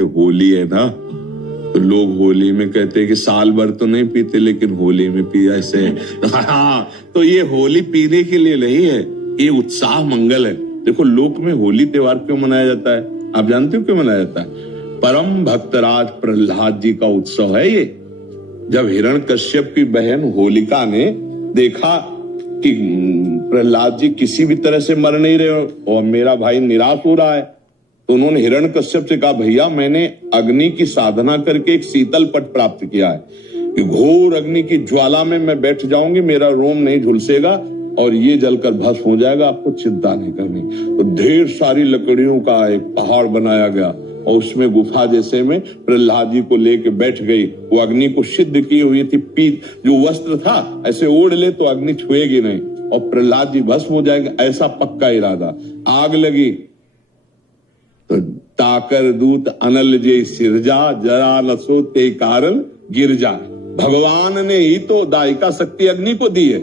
होली है ना, तो लोग होली में कहते हैं कि साल भर तो नहीं पीते लेकिन होली में पिया ऐसे। हाँ, तो ये होली पीने के लिए नहीं है, ये उत्साह मंगल है। देखो लोक में होली त्योहार क्यों मनाया जाता है, आप जानते हो क्यों मनाया जाता है? परम भक्तराज प्रहलाद जी का उत्सव है ये। जब हिरण्यकश्यप की बहन होलिका ने देखा कि प्रहलाद जी किसी भी तरह से मर नहीं रहे और मेरा भाई निराश हो रहा है, तो उन्होंने हिरण्यकश्यप से कहा, भैया मैंने अग्नि की साधना करके एक शीतल पट प्राप्त किया है कि घोर अग्नि की ज्वाला में मैं बैठ जाऊंगी, मेरा रोम नहीं झुलसेगा और ये जलकर भस्म हो जाएगा, आपको चिंता नहीं करनी। तो ढेर सारी लकड़ियों का एक पहाड़ बनाया गया और उसमें गुफा जैसे में प्रहलाद जी को लेके बैठ गई। वो अग्नि को सिद्ध की हुई थी, पीत जो वस्त्र था ऐसे ओढ़ ले तो अग्नि छुएगी नहीं और प्रहलाद जी भस्म हो जाएंगे, ऐसा पक्का इरादा। आग लगी तो ताकर दूत अनल जे सिरजा, जरा नसो ते कारण गिर जा। भगवान ने ही तो दायिका शक्ति अग्नि को दी है,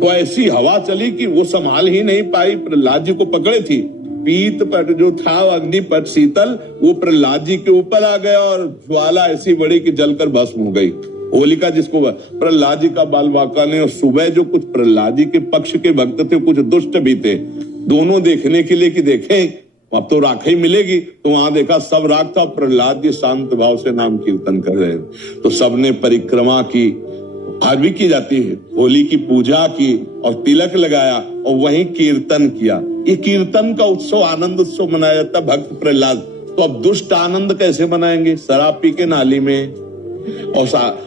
तो ऐसी हवा चली कि वो संभाल ही नहीं पाई, प्रहलाद जी को पकड़े थी। पीत पट जो था अग्नि पट शीतल, वो प्रहलाद जी के ऊपर आ गया और ज्वाला ऐसी बड़ी कि जलकर भस्म हो गई। होलिका जिसको प्रहलाद जी का बाल वाका ने, और सुबह जो कुछ प्रहलाद जी के पक्ष के भक्त थे कुछ दुष्ट भी थे, दोनों देखने के लिए कि देखें अब तो राख ही मिलेगी, तो वहां देखा सब राख था। प्रहलाद जी शांत भाव से नाम कीर्तन कर रहे हैं। तो सबने परिक्रमा की, आज भी की जाती है, होली की पूजा की और तिलक लगाया और वहीं कीर्तन किया। ये कीर्तन का उत्सव, आनंद उत्सव मनाया जाता। भक्त प्रहलाद तो अब दुष्ट आनंद कैसे मनाएंगे? शराब पी के नाली में।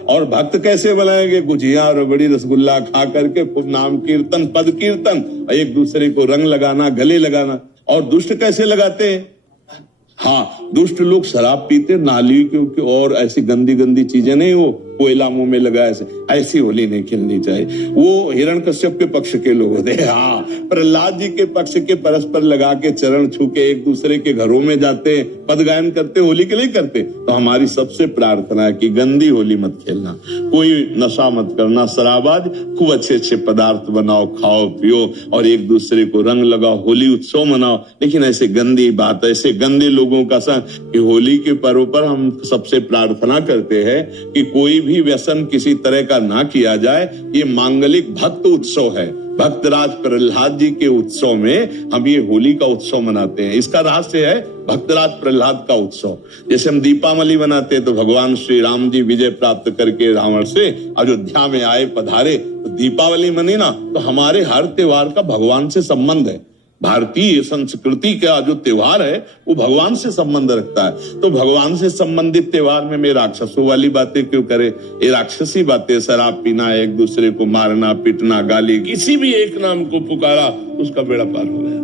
और भक्त कैसे बनाएंगे? गुजिया रबड़ी रसगुल्ला खा करके खूब नाम कीर्तन पद कीर्तन, एक दूसरे को रंग लगाना, गले लगाना। और दुष्ट कैसे लगाते हैं? हाँ, दुष्ट लोग शराब पीते, नाली के और ऐसी गंदी गंदी चीजें नहीं, वो कोयला मुंह में लगा ऐसी होली नहीं खेलनी चाहिए। वो हिरण्यकश्यप के पक्ष के लोग होते हैं। हाँ, प्रहलाद जी के पक्ष के परस्पर लगा के चरण छू के एक दूसरे के घरों में जाते, पद गायन करते, होली के लिए करते। तो हमारी सबसे प्रार्थना है कि गंदी होली मत खेलना, कोई नशा मत करना, शराबाज, खूब अच्छे अच्छे पदार्थ बनाओ, खाओ पियो और एक दूसरे को रंग लगाओ, होली उत्सव मनाओ। लेकिन ऐसे गंदी बात, ऐसे गंदे लोगों का संग कि होली के पर्व पर हम सबसे प्रार्थना करते हैं कि कोई भी व्यसन किसी तरह का ना किया जाए। ये मांगलिक भक्त उत्सव है। भक्तराज प्रहलाद जी के उत्सव में हम ये होली का उत्सव मनाते हैं। इसका रहस्य है भक्तराज प्रहलाद का उत्सव। जैसे हम दीपावली मनाते हैं तो भगवान श्री राम जी विजय प्राप्त करके रावण से अयोध्या में आए, पधारे, तो दीपावली मनी ना, तो हमारे हर त्योहार का भगवान से संबंध है। भारतीय संस्कृति का जो त्योहार है वो भगवान से संबंध रखता है। तो भगवान से संबंधित त्योहार में मैं राक्षसों वाली बातें क्यों करे? ये राक्षसी बातें, शराब पीना, एक दूसरे को मारना पीटना, गाली, किसी भी एक नाम को पुकारा उसका बेड़ा पार हो गया।